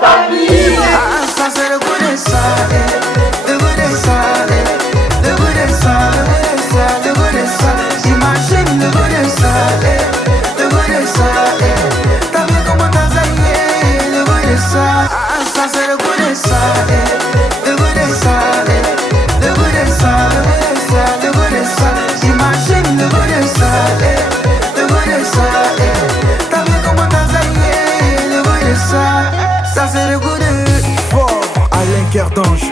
famille. Ah, ça c'est le goût de ça, le goût de ça, le goût de ça, le goût de ça. Imagine le goût de ça, le goût de ça. T'as vu comment t'as zaillé, le goût de ça. Ah, ça c'est le goût de ça, le goût de ça, le goût de ça, le goût de ça. Imagine le goût de ça, le goût de ça. T'as vu comment t'as zaillé, le goût de ça. Ça c'est le goût de Alain Kerdange,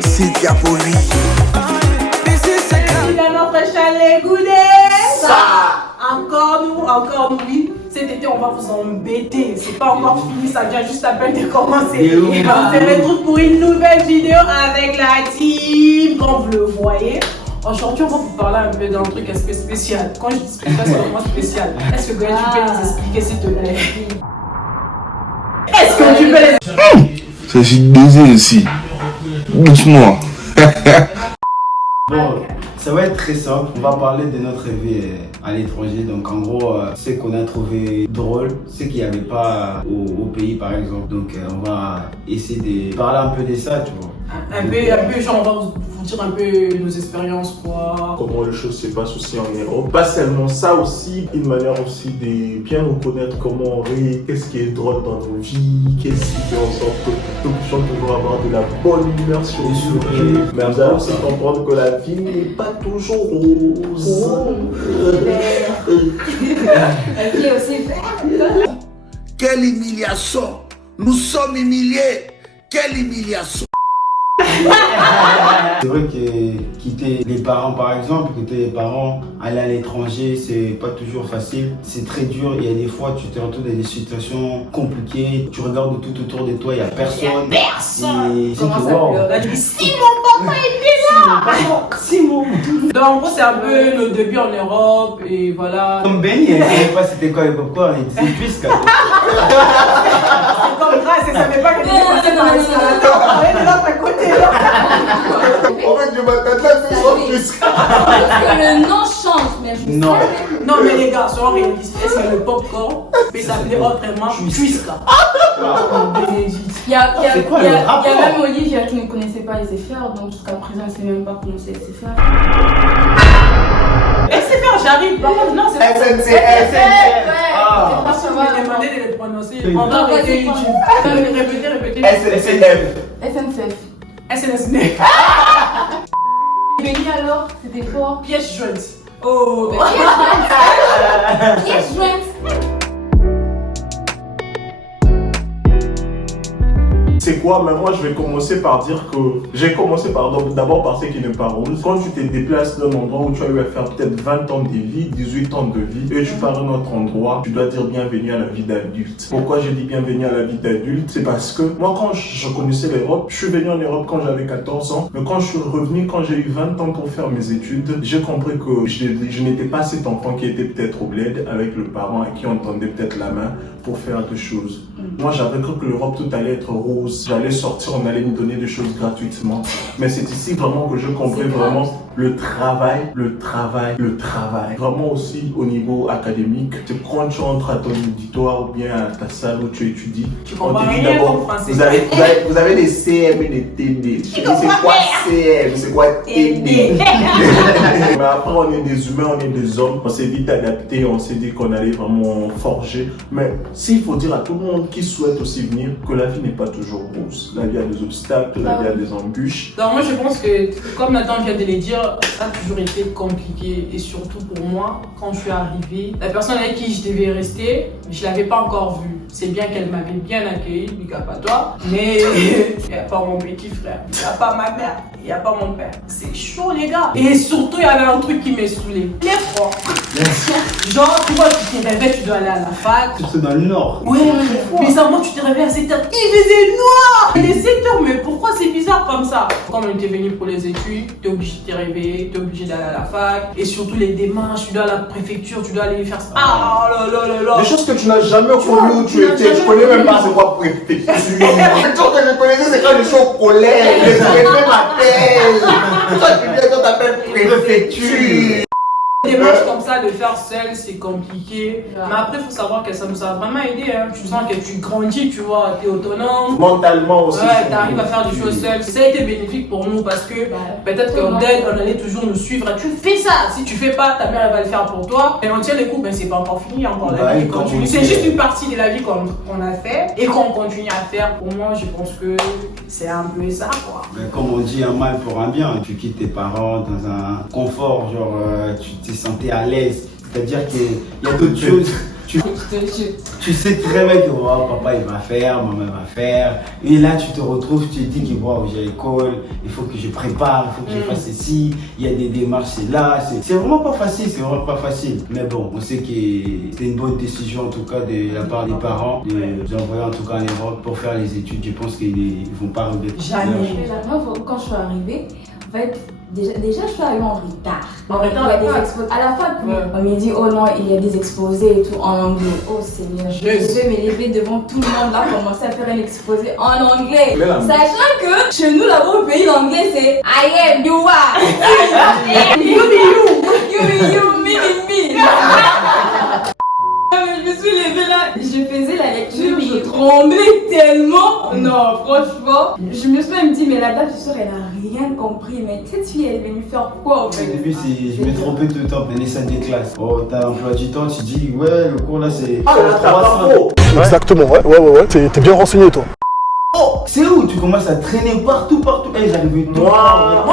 Sylvia Poli. Il a notre chalet goudé. Ça. Encore nous, oui. Cet été, on va vous embêter. C'est pas encore fini, ça vient juste à peine de commencer. On se retrouve pour une nouvelle vidéo avec la team. Comme vous le voyez, aujourd'hui, on va vous parler un peu d'un truc un peu spécial. Quand je dis spécial, c'est vraiment spécial. Est-ce que Goël, tu peux nous expliquer, s'il te plaît? Est-ce que tu peux les... Je suis désolé aussi. Doucement. Bon, ça va être très simple. On va parler de notre vie à l'étranger. Donc en gros, ce qu'on a trouvé drôle, ce qu'il n'y avait pas au pays par exemple. Donc on va essayer de parler un peu de ça, tu vois. Un peu, genre on va vous dire un peu nos expériences, quoi. Comment les choses se passent aussi en Europe. Pas seulement ça aussi, une manière aussi de bien nous connaître comment on rit, qu'est-ce qui est drôle dans nos vies, qu'est-ce qui fait en sorte que nous puissions toujours avoir de la bonne humeur sur nous. Mais vous allez aussi comprendre que la vie n'est pas toujours rose. Elle est aussi verte. Quelle humiliation! Nous sommes humiliés! Quelle humiliation! C'est vrai que quitter les parents par exemple, quitter les parents, aller à l'étranger, c'est pas toujours facile. C'est très dur, il y a des fois tu te retrouves dans des situations compliquées, tu regardes tout autour de toi, il y a personne. Et c'est que wow. Si mon papa était là! Simon! Donc en gros c'est un peu nos débuts en Europe et voilà. Comme Benny, elle savait pas c'était quoi les popcorn, il disait puisque. Comme grâce, elle savait pas qu'elle était passée par l'escalator. Elle est là à côté là. En fait, je m'attendais à ce soit plus. Parce que le nom change, mais je Non. savais. Non mais les gars, soyons réalistes. Est-ce que le popcorn peut s'appeler autrement Twiska? Il y a C'est quoi le rapport? même Olivia qui ne connaissait pas SFR, donc jusqu'à présent elle ne sait même pas comment c'est SFR. SFR, j'arrive. Par contre, non, c'est pas SNCF. Ah. parce que vous m'avez demandé de les prononcer. On va arrêter YouTube. Répétez. SNCF. SNCF. SNSNF. Benny alors, c'était quoi? Pièce jointe. Oh. Pièce jointe. C'est quoi? Mais moi, je vais commencer par dire que j'ai commencé d'abord par ce qui n'est pas rose. Quand tu te déplaces d'un endroit où tu as eu à faire peut-être 20 ans de vie, 18 ans de vie, et tu pars à un autre endroit, tu dois dire bienvenue à la vie d'adulte. Pourquoi je dis bienvenue à la vie d'adulte? C'est parce que moi, quand je connaissais l'Europe, je suis venu en Europe quand j'avais 14 ans, mais quand je suis revenu, quand j'ai eu 20 ans pour faire mes études, j'ai compris que je n'étais pas cet enfant qui était peut-être au bled avec le parent à qui on tendait peut-être la main pour faire des choses. Moi, j'avais cru que l'Europe, tout allait être rose. J'allais sortir, on allait me donner des choses gratuitement. Mais c'est ici vraiment que je comprends vraiment le travail. Vraiment aussi au niveau académique. C'est quand tu entres à ton auditoire ou bien à ta salle où tu étudies. Tu on comprends te dit rien d'abord, au français. vous avez des CM et des TD. C'est quoi CM? C'est quoi TD? Mais après, on est des humains, on est des hommes. On s'est vite adapté, on s'est dit qu'on allait vraiment forger. Mais s'il faut dire à tout le monde qui souhaite aussi venir que la vie n'est pas toujours rose. La vie a des obstacles, la vie a des embûches. Donc moi je pense que, comme Nathan vient de le dire, ça a toujours été compliqué. Et surtout pour moi, quand je suis arrivée, la personne avec qui je devais rester, je ne l'avais pas encore vue. C'est bien qu'elle m'avait bien accueilli, big up à toi. Mais il n'y a pas mon petit frère, il n'y a pas ma mère, il n'y a pas mon père. C'est chaud les gars. Et surtout, il y avait un truc qui m'est saoulé. Les froids. Genre, tu vois, tu te réveilles, tu dois aller à la fac. C'est dans le nord. Ouais, bizarrement, tu te réveilles à 7h. Il faisait noir. Il est 7h, mais pourquoi c'est bizarre comme ça? Comme on était venu pour les études, t'es obligé de te réveiller, t'es obligé d'aller à la fac. Et surtout les démarches, tu dois à la préfecture, tu dois aller faire ça. Ah là là là là. Des choses que tu n'as jamais connues où tu étais. Je connais même pas c'est quoi préfecture. Les choses que je connaissais, c'est quand je suis au collège. Les préfets m'appellent. Toi, tu t'appelles préfecture. Des démarches comme ça, de faire seul, c'est compliqué. Mais après, il faut savoir que ça nous a vraiment aidé. Hein. Tu sens que tu grandis, tu vois, tu es autonome. Mentalement aussi. Ouais, tu arrives à faire des choses seul. Ça a été bénéfique pour nous parce que peut-être qu'en dette, on allait toujours nous suivre. Tu fais ça. Si tu fais pas, ta mère elle va le faire pour toi. Et on tient les coups, ben c'est pas encore fini, encore la vie continue. C'est juste une partie de la vie qu'on a fait et qu'on continue à faire. Pour moi, je pense que c'est un peu ça, quoi. Mais comme on dit, un mal pour un bien. Tu quittes tes parents dans un confort, genre tu te sentais à l'aise. C'est-à-dire qu'il y a d'autres choses. Tu sais très bien que oh, papa il va faire, maman va faire. Et là tu te retrouves, tu te dis que wow, j'ai l'école, il faut que je prépare, il faut que je fasse ceci, il y a des démarches, c'est là. C'est vraiment pas facile, c'est vraiment pas facile. Mais bon, on sait que c'est une bonne décision en tout cas de la part des parents de nous envoyer en tout cas en Europe pour faire les études. Je pense qu'ils ne vont pas regretter. Jamais. Quand je suis arrivée, en fait, déjà je suis arrivée en retard. En retard, il y a des exposés. À la fac, on m'a dit, oh non, il y a des exposés et tout en anglais. Oh Seigneur, je vais me lever devant tout le monde là, commencer à faire un exposé en anglais. Sachant que chez nous là-bas au pays, l'anglais c'est I am, you are. You be you, me be me. Je me suis levée là, je faisais la lecture, je tremblais tellement. Non, franchement, je me suis même dit, mais la dame, je suis sûre, elle a rien compris. Mais cette fille, elle est venue faire quoi en fait? Au début, je me trompais tout le temps, prenais ça des classes. Oh, t'as l'emploi du temps, tu dis, ouais, le cours là c'est. Ah, t'as pas faux. Exactement, ouais. T'es bien renseigné, toi. Oh, c'est où tu commences à traîner partout. Hey, j'arrivais tout. Moi,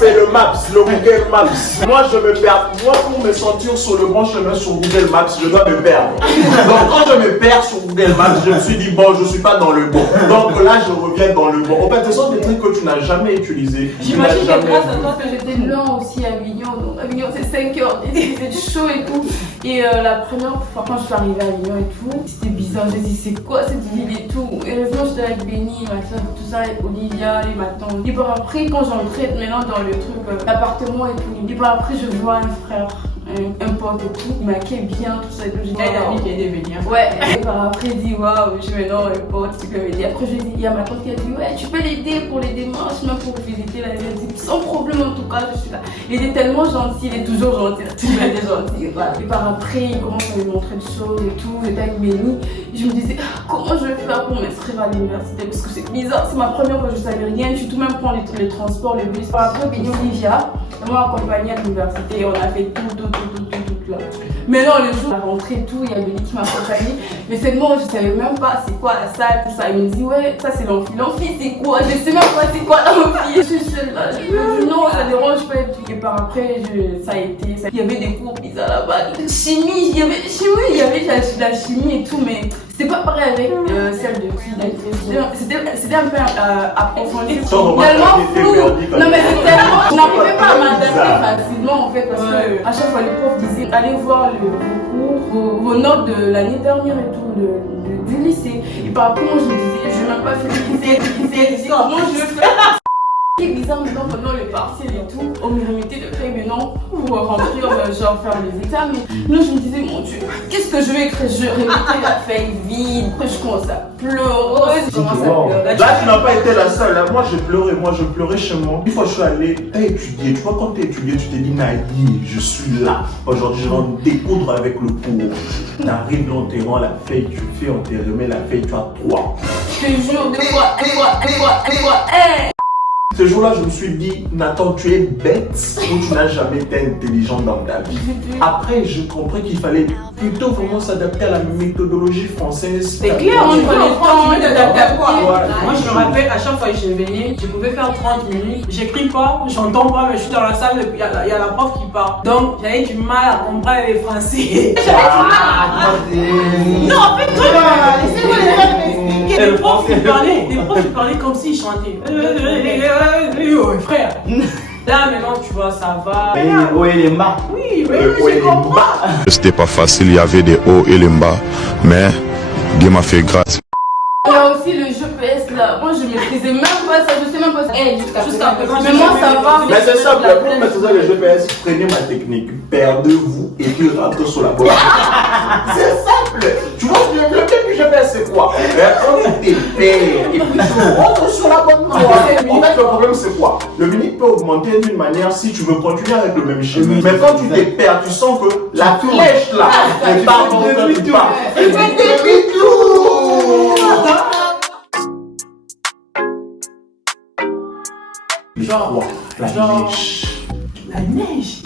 c'est le Maps, le Google Maps. Moi, je me perds. Moi, pour me sentir sur le bon chemin sur Google Maps, je dois me perdre. Donc, quand je me perds sur Google Maps, je me suis dit, bon, je suis pas dans le bon. Donc là, je reviens dans le bon. En fait, ce sont des trucs que tu n'as jamais utilisés. J'imagine que grâce à toi que j'étais loin aussi à Avignon. Donc, Avignon, c'est 5 heures. Il fait chaud et tout. Et la première fois, quand je suis arrivée à Avignon et tout, c'était bizarre. Je me suis dit, c'est quoi cette ville et tout. Et heureusement, j'étais avec Benny, ma soeur, tout ça, Olivia, et ma tante. Et puis après, quand j'entrais maintenant dans le truc, l'appartement et tout, et puis après, je vois un frère, un pote et tout, il m'accueille bien, tout ça et tout. J'ai dit, amie qui est venir. Ouais, et par après, il dit, waouh, je suis maintenant un pote qui peut m'aider. Après, je lui dis, il y a ma tante qui a dit, ouais, tu peux l'aider pour les démarches, même pour visiter la maison. Sans problème, en tout cas, je suis là. Il est tellement gentil, il est toujours gentil, il est gentil. Voilà. Et par après, il commence à me montrer des choses et tout. J'étais avec Benny. Je me disais, comment je vais faire pour m'inscrire à l'université? Parce que c'est bizarre, c'est ma première fois, je savais rien. Je suis tout même prendre les transports, les bus. Par après, Benny Olivia, elle m'a accompagnée à l'université. On a fait tout là. Mais non, le jour de la rentrée, tout, il y a Benny qui m'a accompagnée. Mais seulement, je savais même pas c'est quoi la salle, tout ça. Il me dit, ouais, ça c'est l'amphi. L'amphi, c'est quoi? Je sais même pas c'est quoi l'amphi. Je suis seule là. Je me dis, non, ça dérange pas. Et par après, ça a été. Il y avait des cours bizarres là-bas. Chimie, il y avait la chimie et tout, mais c'était pas pareil avec celle de filles. C'était un peu approfondi. Tellement flou. Non, mais c'est tellement. Je n'arrivais pas à m'adapter facilement en fait, parce que à chaque fois, les profs disaient, allez voir vos notes de l'année dernière et tout, du lycée. Et par après, moi, je me disais, je vais même pas faire le lycée, comment je vais faire? C'est bizarre maintenant pendant le partiel et tout, on me remettait de feuilles maintenant pour remplir, genre faire les examens. Mais là je me disais, mon Dieu, qu'est-ce que je vais écrire? Je remettais la feuille vide, après je commence à pleurer. Là tu n'as pas été la seule, moi je pleurais chez moi. Une fois je suis allé étudier, tu vois quand tu étudies, tu te dis, Nagui, je suis là. Aujourd'hui je vais en découdre avec le cours. Tu arrives dans tes rangs, la feuille, tu fais, on te remet la feuille, tu as 3. Je te jure, deux fois. Ce jour-là, je me suis dit, Nathan, tu es bête ou tu n'as jamais été intelligent dans ta vie. Après, je compris qu'il fallait plutôt vraiment s'adapter à la méthodologie française. C'est clair, on connaît pas, tu t'adaptes à quoi? Moi, je me rappelle, à chaque fois que je venais, je pouvais faire 30 minutes. J'écris pas, j'entends pas, mais je suis dans la salle et puis il y a la prof qui parle. Donc, j'avais du mal à comprendre les français. Non, en fait, laissez-moi les Les profs qui parlaient comme s'ils chantaient. Frère. Là maintenant tu vois ça va. Oui, les marques. Oui, je comprends. C'était pas facile, il y avait des hauts et les bas, mais Dieu m'a fait grâce. Il y a aussi le jeu PS là. Moi je maîtrisais même pas ça, je sais même pas ça. Jusqu'à présent. Mais moi ça va. Mais c'est simple, pour maîtriser le jeu PS, prenez ma technique. Perdez-vous et puis rentrez sur la bonne. C'est simple. Tu vois, le thème du GPS c'est quoi? tes pères et puis tu rentres sur la bonne voie. En fait, le problème, c'est quoi? Le VNIT peut augmenter d'une manière si tu veux continuer avec le même chemin. Mais quand tu te perds, tu sens que la flèche là, elle part dans le demi-tour. Elle fait demi-tour. Genre, La neige.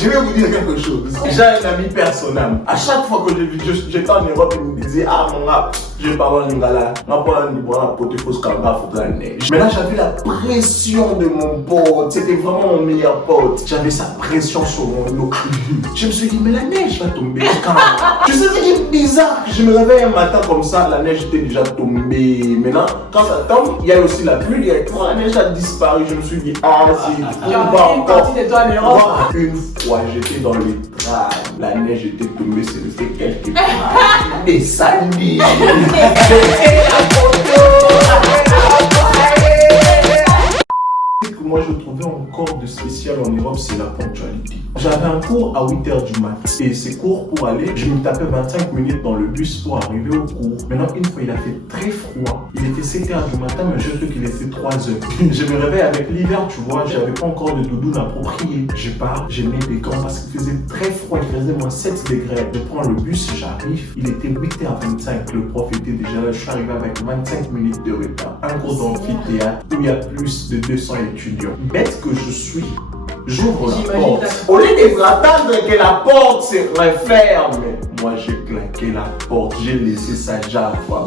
Je vais vous dire quelque chose. J'ai un ami personnel. À chaque fois que j'étais en Europe, il me disait ah mon gars, je parle en lingala. On pas un niveau à porter fausse caméra, faut de la neige. Mais là, j'avais la pression de mon pote. C'était vraiment mon meilleur pote. J'avais sa pression sur mon dos. Je me suis dit mais la neige va tomber quand? Tu sais, c'est bizarre. Je me réveille un matin comme ça, la neige était déjà tombée. Maintenant, quand ça tombe, il y a aussi la pluie. La neige a disparu. Je me suis dit ah si. Une fois, j'étais dans le train, la neige était tombée, c'est resté quelques minutes. Des samedis. Moi, je trouvais encore de spécial en Europe, c'est la ponctualité. J'avais un cours à 8h du matin. Et ces cours pour aller, je me tapais 25 minutes dans le bus pour arriver au cours. Maintenant, une fois, il a fait très froid. Il était 7h du matin, mais je trouve qu'il était 3h. Je me réveille avec l'hiver, tu vois, j'avais pas encore de doudoune appropriée. Je pars, j'ai mis des gants parce qu'il faisait très froid, il faisait moins 7 degrés. Je prends le bus, j'arrive, il était 8h25, le prof était déjà là. Je suis arrivé avec 25 minutes de retard. Un cours d'amphithéâtre où il y a plus de 200 étudiants. Bête que je suis, j'ouvre la porte. Au lieu d'attendre que la porte se referme, moi j'ai claqué la porte, j'ai laissé ça java.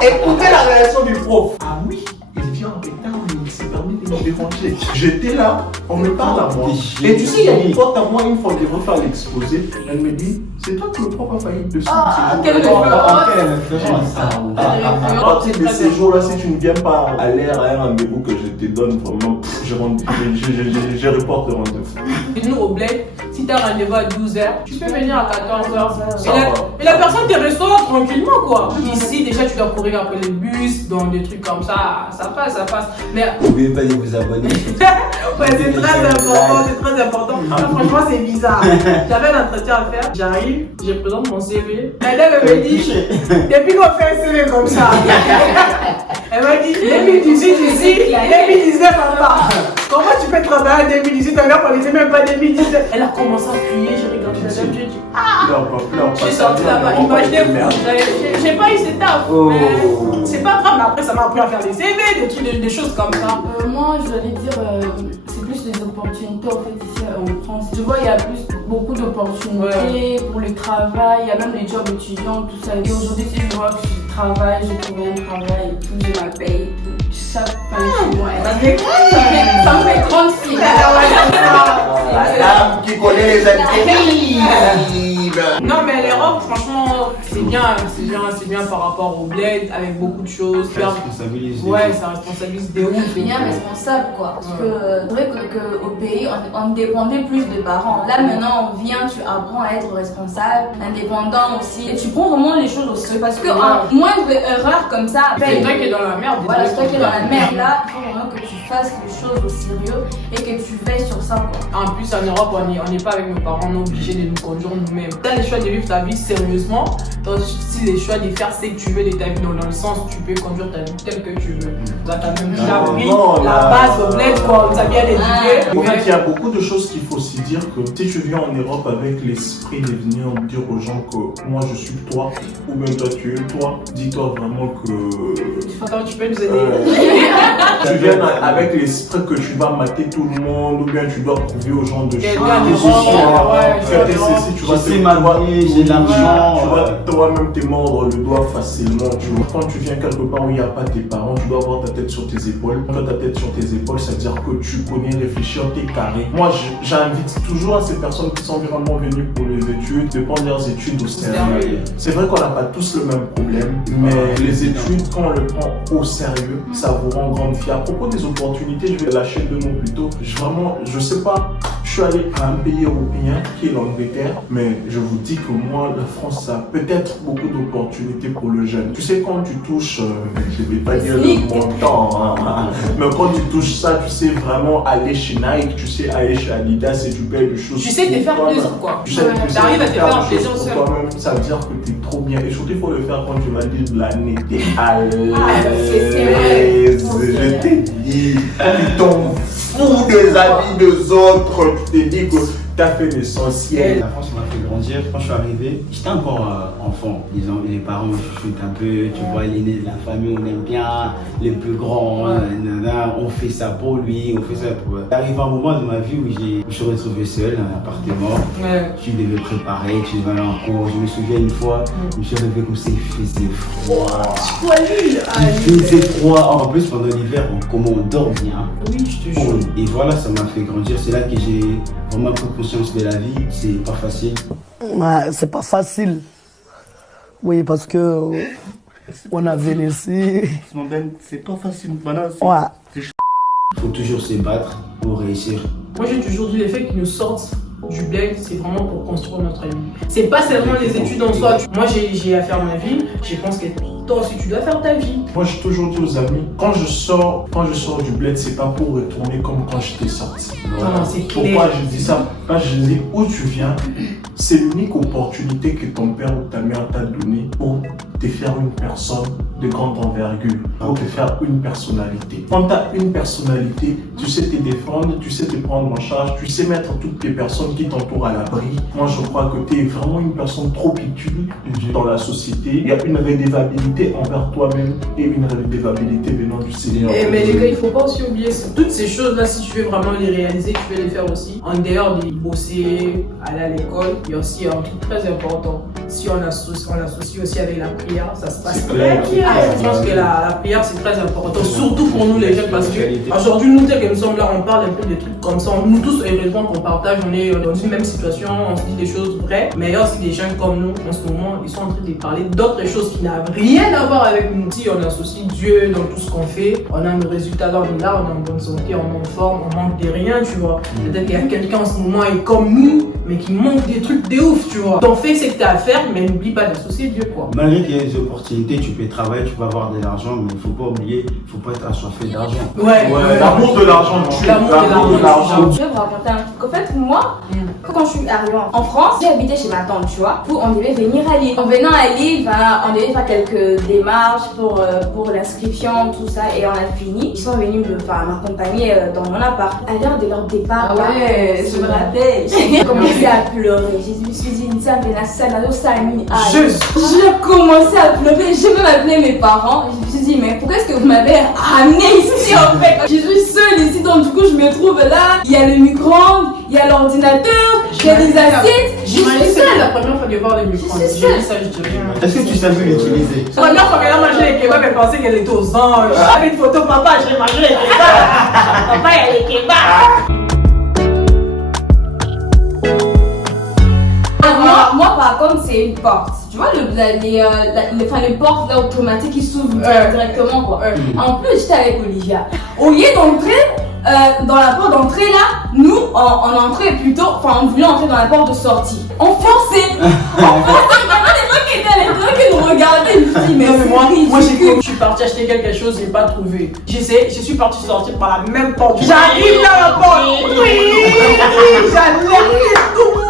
Écoutez la réaction du prof. Ah oui, il vient en retard, mais il s'est permis de me déranger. J'étais là, on me parle à moi. Et tu sais, il y a une pote à moi, une fois qu'elle veut faire l'exposé, elle me dit, c'est toi que le prof a failli dessus. Ah, quelle référence. À partir de ces jours-là, si tu ne viens pas à l'air à un rendez-vous que je te donne, vraiment, je reporte le rendez-vous. Et nous, au bled, si t'as rendez-vous à 12h, tu peux venir à 14h. Et la personne te reçoit tranquillement, quoi. Ici, déjà, tu dois courir après les bus, dans des trucs comme ça. Ça passe. Mais N'oubliez pas de vous abonner. ouais, c'est très important. Franchement, c'est bizarre. J'avais un entretien à faire, j'arrive, je présente mon CV. Elle me dit, depuis qu'on fait un CV comme ça, elle m'a dit, 2018 ici, 2019 papa. Comment tu peux travailler en 2018 alors qu'on n'était même pas 2019? Elle a commencé à crier, j'ai regardé la dame, j'ai dit, pleure, je suis sortie là-bas, imaginez-vous, j'ai pas eu cette taf. C'est pas grave, mais après ça m'a appris à faire des CV, des choses comme ça. Moi, je voulais dire, c'est plus les opportunités en fait ici en France. Je vois, il y a beaucoup d'opportunités pour le travail, il y a même les jobs étudiants, tout ça. Et aujourd'hui, si je vois que je travaille, j'ai trouvé un travail et tout, j'ai ma paye et tout. Chaque fin de mois, ça me fait 36. La dame qui connaît les intérims. Non mais l'Europe franchement c'est bien par rapport au bled avec beaucoup de choses. Ça responsabilise. Ouais, ça responsabilise des ouf. Bien responsable quoi. Parce que c'est vrai qu'au pays on dépendait plus des parents. Là maintenant on vient, tu apprends à être responsable, indépendant aussi. Et tu prends vraiment les choses au sérieux. Parce que en moindre erreur comme ça, c'est toi qui es dans la merde. Voilà, c'est toi qui es dans la merde là. Il faut vraiment que tu fasses les choses au sérieux et que tu veilles sur ça quoi. En plus en Europe on n'est pas avec nos parents, on est obligé de nous conduire nous-mêmes. T'as le choix de vivre ta vie sérieusement, si les choix de faire ce que tu veux de ta vie dans le sens tu peux conduire ta vie telle que tu veux. T'as même déjà appris la base au bled quoi, on t'a bien éduqué. En fait, il y a beaucoup de choses qu'il faut aussi dire que si tu viens en Europe avec l'esprit de venir dire aux gens que moi je suis toi, ou même toi tu es toi, dis-toi vraiment que... Attends, tu peux nous aider. Tu viens avec l'esprit que tu vas mater tout le monde, ou bien tu dois prouver aux gens de ceci, tu vas sais marier, j'ai de l'argent. Tu vas toi-même te mordre le doigt facilement. Tu vois. Quand tu viens quelque part où il n'y a pas tes parents, tu dois avoir ta tête sur tes épaules. Quand tu as ta tête sur tes épaules, c'est-à-dire que tu connais réfléchir, t'es carré. Moi, j'invite toujours à ces personnes qui sont vraiment venues pour les études de prendre leurs études au sérieux. C'est vrai qu'on n'a pas tous le même problème, Mais les études, quand on le prend au sérieux, ça vous rend grande fille. À propos des opportunités, je vais lâcher 2 mots plus tôt. Je sais pas, je suis allé à un pays européen qui est l'Angleterre, mais je vous dis que moi, la France, ça a peut-être beaucoup d'opportunités pour le jeune. Tu sais, quand tu touches, je vais pas dire le montant, hein, mais quand tu touches ça, tu sais vraiment aller chez Nike, tu sais aller chez Adidas et tu payes des choses. Tu sais te faire plaisir, quoi. Tu arrives à te faire plaisir seul. Ça veut dire que tu es trop bien. Et surtout, il faut le faire quand tu vas dire de l'année. T'es à l'aise. Je t'ai dit, tu t'en fous des avis des autres. Tu t'es dit que tu as fait l'essentiel. La France m'a fait grandir. Quand je suis arrivé, j'étais encore enfant. Disons, les parents me chuchotent un peu. Tu vois, l'aîné de la famille, on aime bien. Les plus grands, on fait ça pour lui, on fait ça pour eux. Il arrive un moment de ma vie où je me suis retrouvé seul dans un appartement. Tu devais préparer, tu devais aller en cours. Je me souviens une fois, je me suis levé comme ça, il faisait froid. Il faisait froid. En plus, pendant l'hiver, comment on dort bien. Oui, je te jure. Et voilà, ça m'a fait grandir. C'est là que j'ai vraiment pris conscience de la vie. C'est pas facile. Ouais, c'est pas facile. Oui, parce que on a venu ici. C'est pas facile. Maintenant, Ouais. Il faut toujours se battre pour réussir. Moi, j'ai toujours dit les faits qui nous sortent du bled, c'est vraiment pour construire notre vie. C'est pas seulement les études en soi. Moi, j'ai à faire ma vie. Je pense que toi aussi, tu dois faire ta vie. Moi, j'ai toujours dit aux amis, quand je sors du bled, c'est pas pour retourner comme quand j'étais sorti. Non, c'est clair. Pourquoi je dis ça? Parce que je dis où tu viens, c'est l'unique opportunité que ton père ou ta mère t'a donnée pour te faire une personne de grande envergure, pour te faire une personnalité. Quand tu as une personnalité, tu sais te défendre, tu sais te prendre en charge, tu sais mettre toutes les personnes qui t'entourent à l'abri. Moi, je crois que tu es vraiment une personne trop utile dans la société. Il y a une redevabilité envers toi-même et une redevabilité venant du Seigneur. Mais les gars, il faut pas aussi oublier toutes ces choses-là, si tu veux vraiment les réaliser, tu peux les faire aussi. En dehors de bosser, aller à l'école, il y a aussi un truc très important. Si on l'associe aussi avec la prière, ça se passe très bien. Je pense que la prière, c'est très important, surtout pour nous les jeunes, parce que aujourd'hui, nous, tels que nous sommes là, on parle un peu des trucs comme ça. Nous tous, heureusement qu'on partage, on est dans une même situation, on se dit des choses vraies. Mais il y a aussi des jeunes comme nous, en ce moment, ils sont en train de parler d'autres choses qui n'ont rien à voir avec nous. Si on associe Dieu dans tout ce qu'on fait, on a nos résultats dans le là, on est en bonne santé, on est en forme, on manque de rien, tu vois. Peut-être qu'il y a quelqu'un en ce moment qui est comme nous, mais qui manque des trucs de ouf, tu vois. T'en fais ce que t'as à faire, mais n'oublie pas d'associer Dieu, quoi. Malgré qu'il y ait des opportunités, tu peux travailler, tu peux avoir de l'argent, mais il faut pas oublier, il faut pas être assoiffé d'argent. L'amour de l'argent, Je vais vous raconter un truc. En fait, moi, quand je suis arrivée en France, j'ai habité chez ma tante, tu vois, où on devait venir à Lille. En venant à Lille, on devait faire quelques démarches pour l'inscription, tout ça, et on a fini. Ils sont venus m'accompagner dans mon appart. À l'heure de leur départ, je me rappelle, j'ai commencé à pleurer. Je me suis dit, j'ai commencé à pleurer. J'ai même appelé mes parents. Je me suis dit, mais pourquoi est-ce que vous m'avez amené ici en fait? Je suis seule ici, donc du coup, je me trouve là. Il y a le micro-ondes, il y a l'ordinateur, il y a des assiettes. Je suis seule. La première fois de voir le micro-ondes, j'ai dit ça, je dis rien. Est-ce que tu savais l'utiliser? La première fois qu'elle a mangé les kebabs, elle pensait qu'elle était aux anges. J'avais une photo, papa, j'ai mangé les kebabs. Papa, il y a les kebabs. Moi, par contre, c'est une porte. Tu vois, les portes là, automatiques qui s'ouvrent directement, quoi. En plus, j'étais avec Olivia. Au lieu d'entrer dans la porte d'entrée là, nous, on entrait plutôt, on voulait entrer dans la porte de sortie. On forçait. Vraiment des gens qui étaient à l'intérieur qui nous regardaient. Je me dis, mais moi, je suis partie acheter quelque chose, j'ai pas trouvé. Je suis partie sortir par la même porte. J'arrive dans la porte. Oui, j'alerte tout le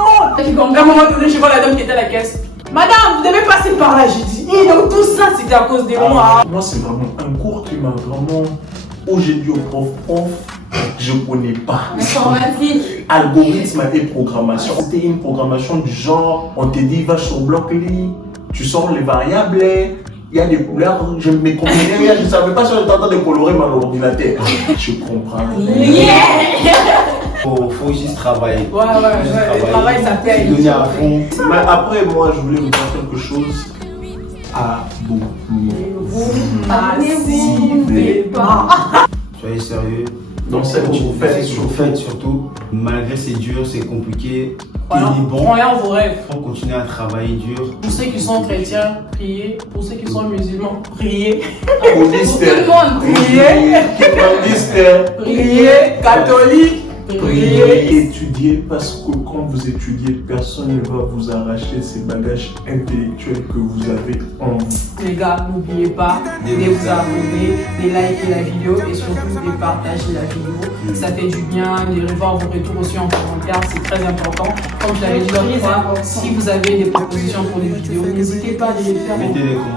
monde. À un moment donné, je vois la dame qui était à la caisse. Madame, vous devez passer par là, j'ai dit. Et donc tout ça, c'était à cause de moi. Moi, c'est vraiment un cours qui m'a vraiment... Où j'ai dit au prof, je connais pas. Algorithme et programmation. C'était une programmation du genre, on te dit, va sur Blockly, tu sors les variables, il y a des couleurs, je me comprenais, je ne savais pas si on était en train de colorer mon ordinateur. Je comprends. Faut juste travailler. Le travail, ça paye. Donner à fond. Mais après, moi, je voulais vous dire quelque chose. Abonnez-vous pas. Soyez sérieux. Dans ce que vous faites, surtout, malgré c'est dur, c'est compliqué, Croyant vos rêves. Il faut continuer à travailler dur. Pour ceux qui sont chrétiens, priez. Pour ceux qui sont musulmans, priez. Pour tout le monde, Priez. Priez. Catholique. Priez, étudiez, parce que quand vous étudiez, personne ne va vous arracher ces bagages intellectuels que vous avez en vous. Les gars, n'oubliez pas de vous abonner, de liker la vidéo et surtout de partager la vidéo. Ça fait du bien, de revoir vos retours aussi en commentaire, c'est très important. Comme je l'avais dit l'autre fois, si vous avez des propositions pour des vidéos, n'hésitez pas à les faire.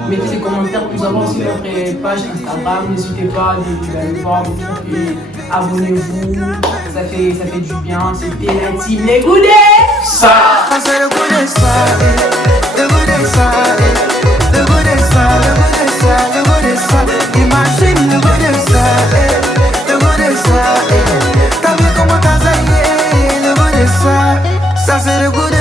Mettez des commentaires. Nous avons aussi notre page Instagram, n'hésitez pas d'aller voir le truc et abonnez-vous. Ça fait du bien, c'était la team Les Goudés. Ça c'est le goût de ça, le goût de ça, le goût de ça, le goût de ça, le goût de ça. Imagine le goût de ça, le goût de ça. T'as vu comment t'as zaillé, le goût de ça. Ça c'est le goût de